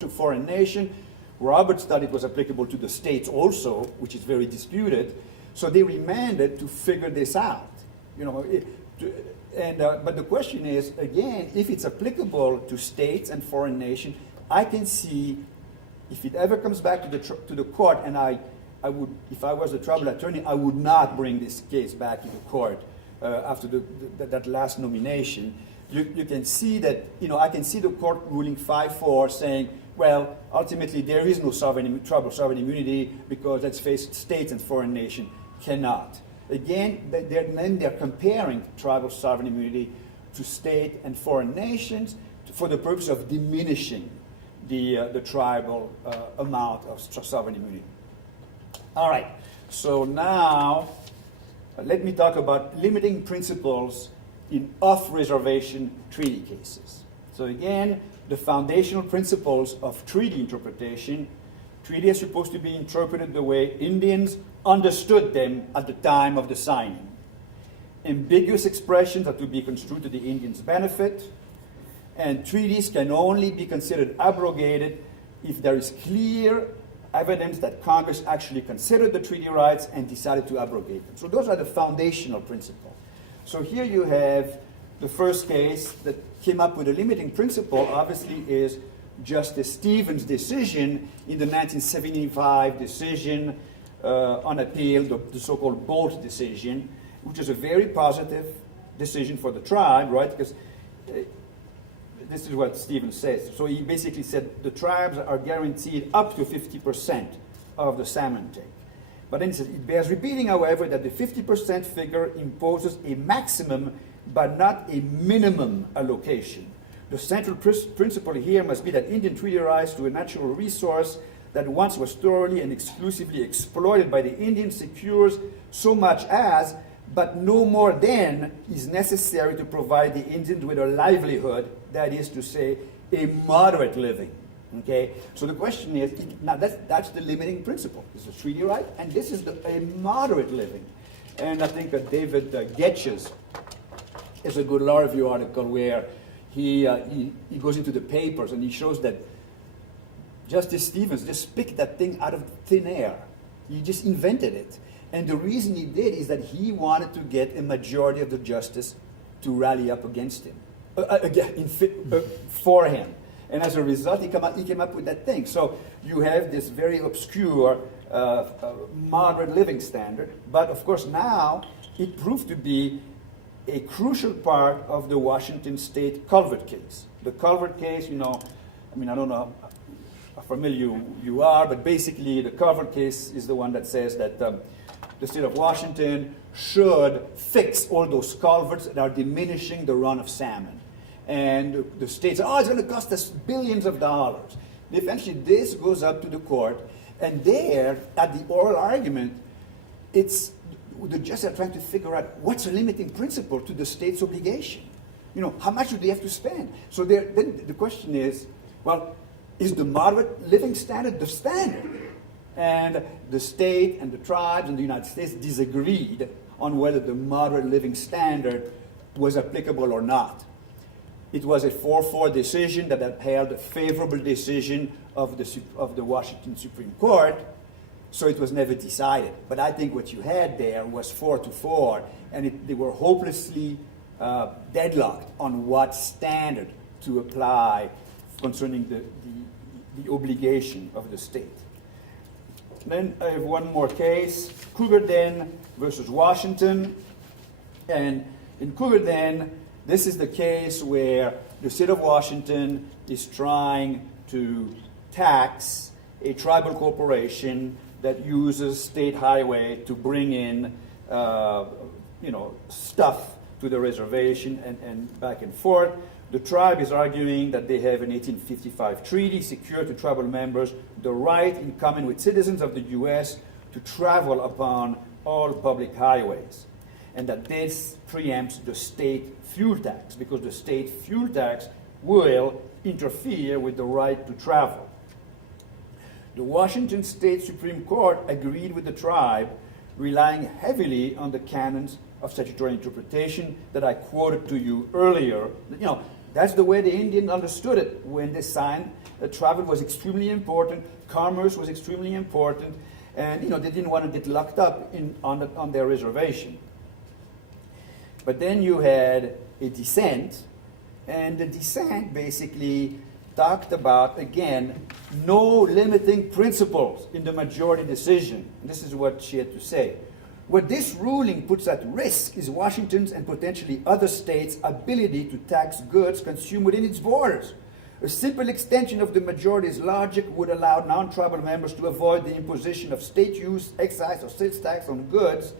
to foreign nation. Roberts thought it was applicable to the states also, which is very disputed. So they remanded to figure this out. But the question is, again, if it's applicable to states and foreign nations, I can see if it ever comes back to the court, and I would, if I was a tribal attorney, I would not bring this case back to the court after that last nomination. You can see that, I can see the court ruling 5-4 saying, well, ultimately there is no tribal sovereign immunity because, let's face it, states and foreign nations cannot. Again, then they're comparing tribal sovereign immunity to state and foreign nations for the purpose of diminishing the tribal amount of sovereign immunity. All right, so now let me talk about limiting principles in off-reservation treaty cases. So again, the foundational principles of treaty interpretation. Treaty is supposed to be interpreted the way Indians understood them at the time of the signing. Ambiguous expressions are to be construed to the Indians' benefit, and treaties can only be considered abrogated if there is clear evidence that Congress actually considered the treaty rights and decided to abrogate them. So those are the foundational principles. So here you have the first case that came up with a limiting principle, obviously, is Justice Stevens' decision in the 1975 decision on appeal, the so-called Bolt decision, which is a very positive decision for the tribe, right? Because this is what Stevens says. So he basically said the tribes are guaranteed up to 50% of the salmon take. But then he says, it bears repeating, however, that the 50% figure imposes a maximum but not a minimum allocation. The central principle here must be that Indian treaty rights to a natural resource that once was thoroughly and exclusively exploited by the Indians secures so much as, but no more than, is necessary to provide the Indians with a livelihood, that is to say, a moderate living. Okay? So the question is, now that's the limiting principle. This is a treaty right, and this is a moderate living. And I think that David Getches is a good law review article where he goes into the papers and he shows that Justice Stevens just picked that thing out of thin air. He just invented it. And the reason he did is that he wanted to get a majority of the justice to rally up against him, for him. And as a result, he came up with that thing. So you have this very obscure, moderate living standard. But of course now, it proved to be a crucial part of the Washington State Culvert case. The Culvert case, I don't know how familiar you are, but basically the Culvert case is the one that says that the state of Washington should fix all those culverts that are diminishing the run of salmon. And the state said, it's going to cost us billions of dollars. Eventually, this goes up to the court, and there, at the oral argument, the judges are trying to figure out what's a limiting principle to the state's obligation. How much do they have to spend? So then the question is, well, is the moderate living standard the standard? And the state and the tribes and the United States disagreed on whether the moderate living standard was applicable or not. It was a 4-4 decision that upheld a favorable decision of the Washington Supreme Court, so it was never decided. But I think what you had there was 4-4, and they were hopelessly deadlocked on what standard to apply concerning the obligation of the state. Then I have one more case, Cougar-Den versus Washington. And in Cougar-Den, this is the case where the state of Washington is trying to tax a tribal corporation that uses state highway to bring in, stuff to the reservation and back and forth. The tribe is arguing that they have an 1855 treaty secured to tribal members the right, in common with citizens of the U.S., to travel upon all public highways, and that this preempts the state fuel tax, because the state fuel tax will interfere with the right to travel. The Washington State Supreme Court agreed with the tribe, relying heavily on the canons of statutory interpretation that I quoted to you earlier. That's the way the Indians understood it when they signed. Travel was extremely important, commerce was extremely important, and they didn't want to get locked up on their reservation. But then you had a dissent, and the dissent basically talked about, again, no limiting principles in the majority decision. And this is what she had to say. What this ruling puts at risk is Washington's and potentially other states' ability to tax goods consumed within its borders. A simple extension of the majority's logic would allow non-tribal members to avoid the imposition of state use, excise, or sales tax on goods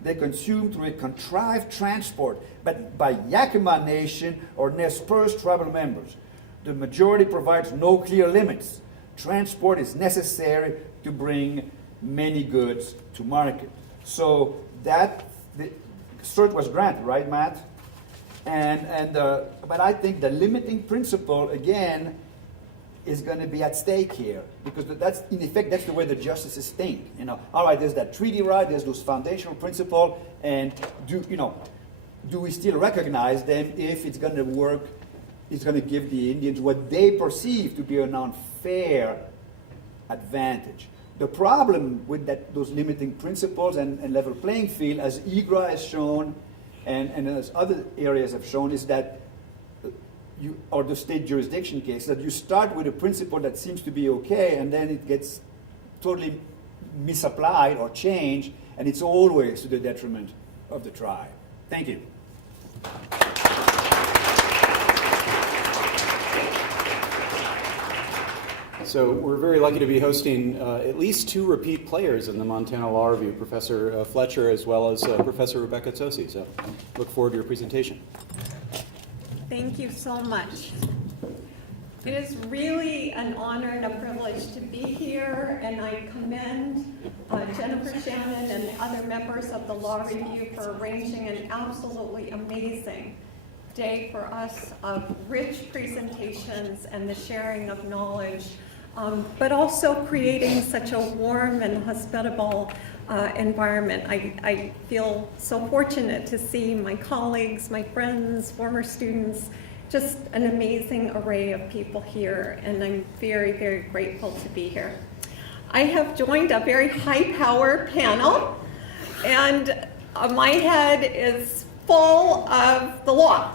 they consume through a contrived transport, but by Yakima Nation or Nez Perce tribal members. The majority provides no clear limits. Transport is necessary to bring many goods to market. So the cert was granted, right, Matt? But I think the limiting principle, again, is going to be at stake here, because that's, in effect, that's the way the justices think. All right, there's that treaty right, there's those foundational principles, and do we still recognize them if it's going to work? It's going to give the Indians what they perceive to be an unfair advantage. The problem with those limiting principles and level playing field, as IGRA has shown, and as other areas have shown, is that or the state jurisdiction case, that you start with a principle that seems to be okay, and then it gets totally misapplied or changed, and it's always to the detriment of the tribe. Thank you. So we're very lucky to be hosting at least 2 repeat players in the Montana Law Review, Professor Fletcher as well as Professor Rebecca Tsosie. So look forward to your presentation. Thank you so much. It is really an honor and a privilege to be here, and I commend Jennifer Shannon and other members of the Law Review for arranging an absolutely amazing day for us of rich presentations and the sharing of knowledge, but also creating such a warm and hospitable environment. I feel so fortunate to see my colleagues, my friends, former students, just an amazing array of people here, and I'm very, very grateful to be here. I have joined a very high-power panel, and my head is full of the law.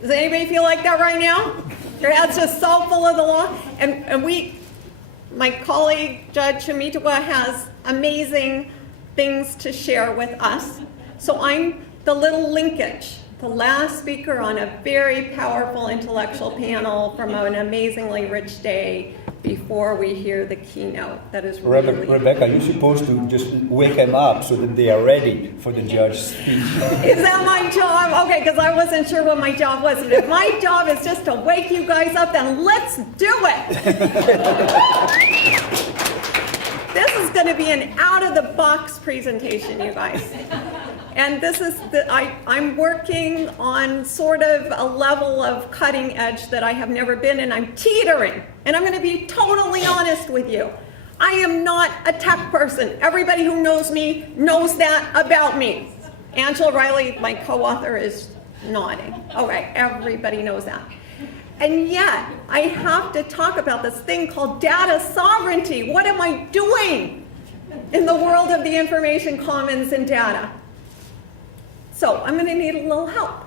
Does anybody feel like that right now? Your head's just so full of the law? And my colleague, Judge Shemitawa, has amazing things to share with us. So I'm the little linkage, the last speaker on a very powerful intellectual panel from an amazingly rich day before we hear the keynote. That is really... Rebecca, you're supposed to just wake them up so that they are ready for the judge's speech. Is that my job? Okay, because I wasn't sure what my job was. And if my job is just to wake you guys up, then let's do it. This is going to be an out-of-the-box presentation, you guys. And this is I'm working on sort of a level of cutting edge that I have never been, and I'm teetering. And I'm going to be totally honest with you. I am not a tech person. Everybody who knows me knows that about me. Angela Riley, my co-author, is nodding. Okay, everybody knows that. And yet, I have to talk about this thing called data sovereignty. What am I doing in the world of the information commons and data? So I'm going to need a little help.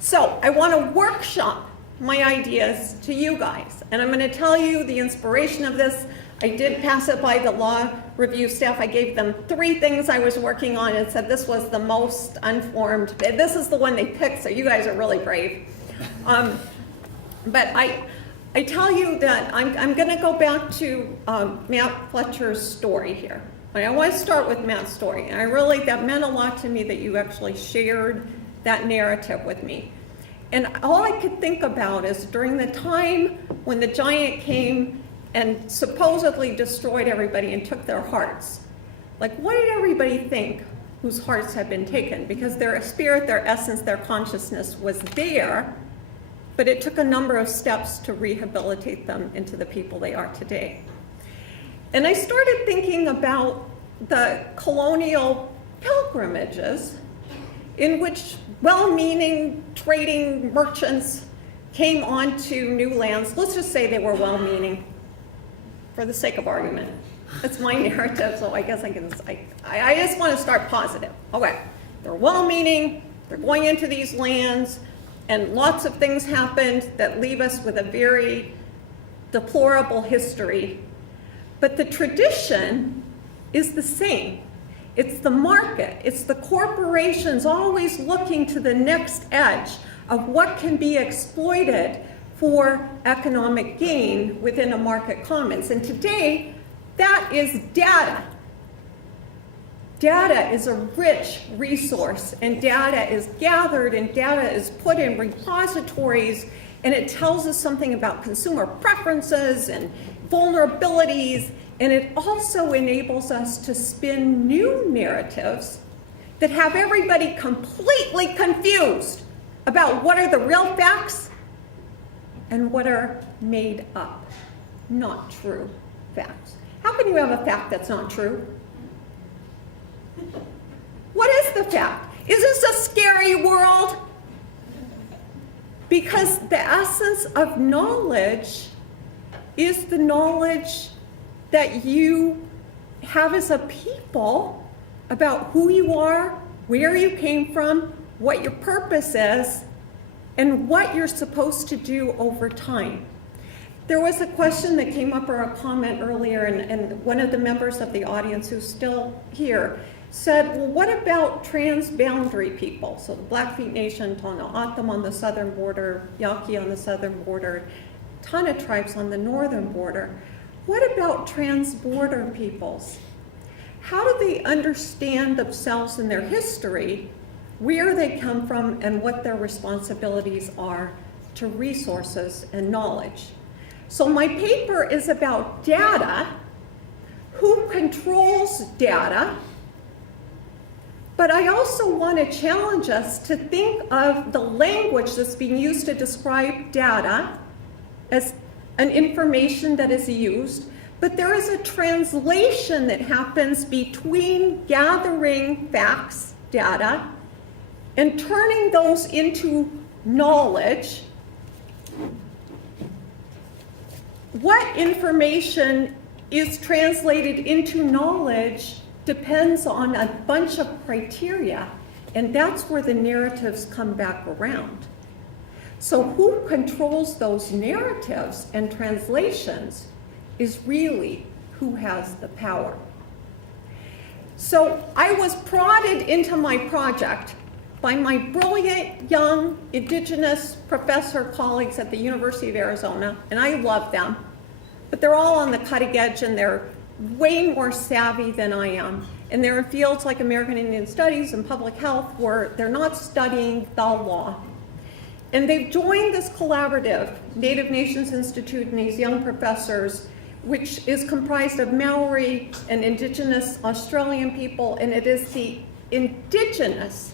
So I want to workshop my ideas to you guys. And I'm going to tell you the inspiration of this. I did pass it by the law review staff. I gave them 3 things I was working on and said this was the most unformed. This is the one they picked, so you guys are really brave. But I tell you that I'm going to go back to Matt Fletcher's story here. I want to start with Matt's story. And that meant a lot to me that you actually shared that narrative with me. And all I could think about is during the time when the giant came and supposedly destroyed everybody and took their hearts. Like, what did everybody think whose hearts had been taken? Because their spirit, their essence, their consciousness was there, but it took a number of steps to rehabilitate them into the people they are today. And I started thinking about the colonial pilgrimages in which well-meaning trading merchants came onto new lands, let's just say they were well-meaning, for the sake of argument. That's my narrative, so I guess I just want to start positive. Okay, they're well-meaning, they're going into these lands, and lots of things happened that leave us with a very deplorable history. But the tradition is the same. It's the market, it's the corporations always looking to the next edge of what can be exploited for economic gain within a market commons. And today, that is data. Data is a rich resource, and data is gathered and data is put in repositories, and it tells us something about consumer preferences and vulnerabilities, and it also enables us to spin new narratives that have everybody completely confused about what are the real facts and what are made up, not true facts. How can you have a fact that's not true? What is the fact? Is this a scary world? Because the essence of knowledge is the knowledge that you have as a people about who you are, where you came from, what your purpose is, and what you're supposed to do over time. There was a question that came up or a comment earlier, and one of the members of the audience who's still here said, well, what about transboundary people? So the Blackfeet Nation, Tohono O'odham on the southern border, Yaqui on the southern border, ton of tribes on the northern border. What about transborder peoples? How do they understand themselves and their history, where they come from, and what their responsibilities are to resources and knowledge? So my paper is about data, who controls data, but I also want to challenge us to think of the language that's being used to describe data as an information that is used, but there is a translation that happens between gathering facts, data, and turning those into knowledge. What information is translated into knowledge depends on a bunch of criteria, and that's where the narratives come back around. So who controls those narratives and translations is really who has the power. So I was prodded into my project by my brilliant young indigenous professor colleagues at the University of Arizona, and I love them, but they're all on the cutting edge and they're way more savvy than I am. And they're in fields like American Indian Studies and public health where they're not studying the law. And they've joined this collaborative, Native Nations Institute, and these young professors, which is comprised of Maori and Indigenous Australian people, and it is the Indigenous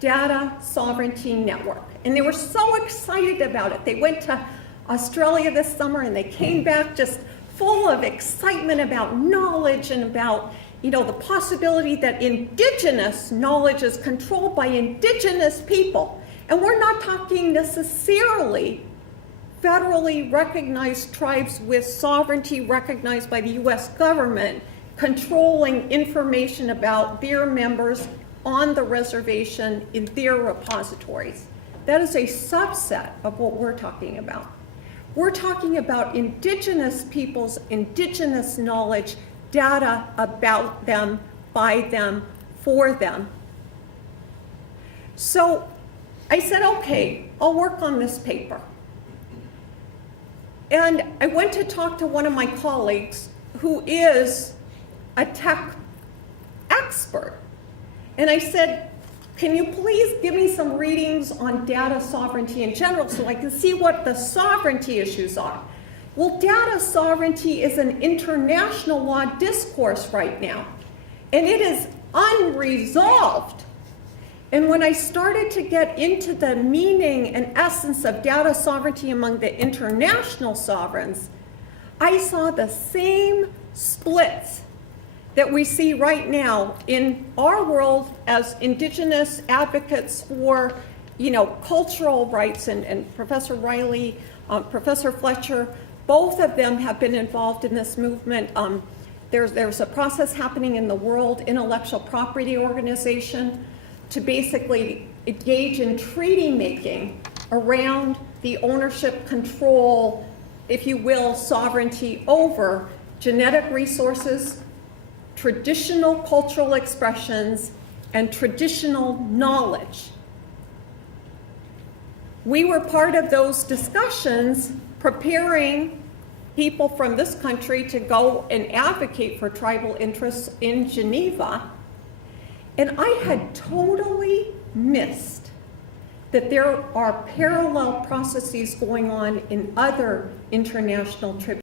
Data Sovereignty Network. And they were so excited about it. They went to Australia this summer and they came back just full of excitement about knowledge and about, you know, the possibility that indigenous knowledge is controlled by indigenous people. And we're not talking necessarily federally recognized tribes with sovereignty recognized by the US government controlling information about their members on the reservation in their repositories. That is a subset of what we're talking about. We're talking about indigenous people's indigenous knowledge, data about them, by them, for them. So I said, okay, I'll work on this paper. And I went to talk to one of my colleagues who is a tech expert. And I said, can you please give me some readings on data sovereignty in general so I can see what the sovereignty issues are? Well, data sovereignty is an international law discourse right now, and it is unresolved. And when I started to get into the meaning and essence of data sovereignty among the international sovereigns, I saw the same splits that we see right now in our world as indigenous advocates for cultural rights, and Professor Riley, Professor Fletcher, both of them have been involved in this movement. There's a process happening in the World Intellectual Property Organization to basically engage in treaty making around the ownership, control, if you will, sovereignty over genetic resources, traditional cultural expressions, and traditional knowledge. We were part of those discussions, preparing people from this country to go and advocate for tribal interests in Geneva. And I had totally missed that there are parallel processes going on in other international tribunals.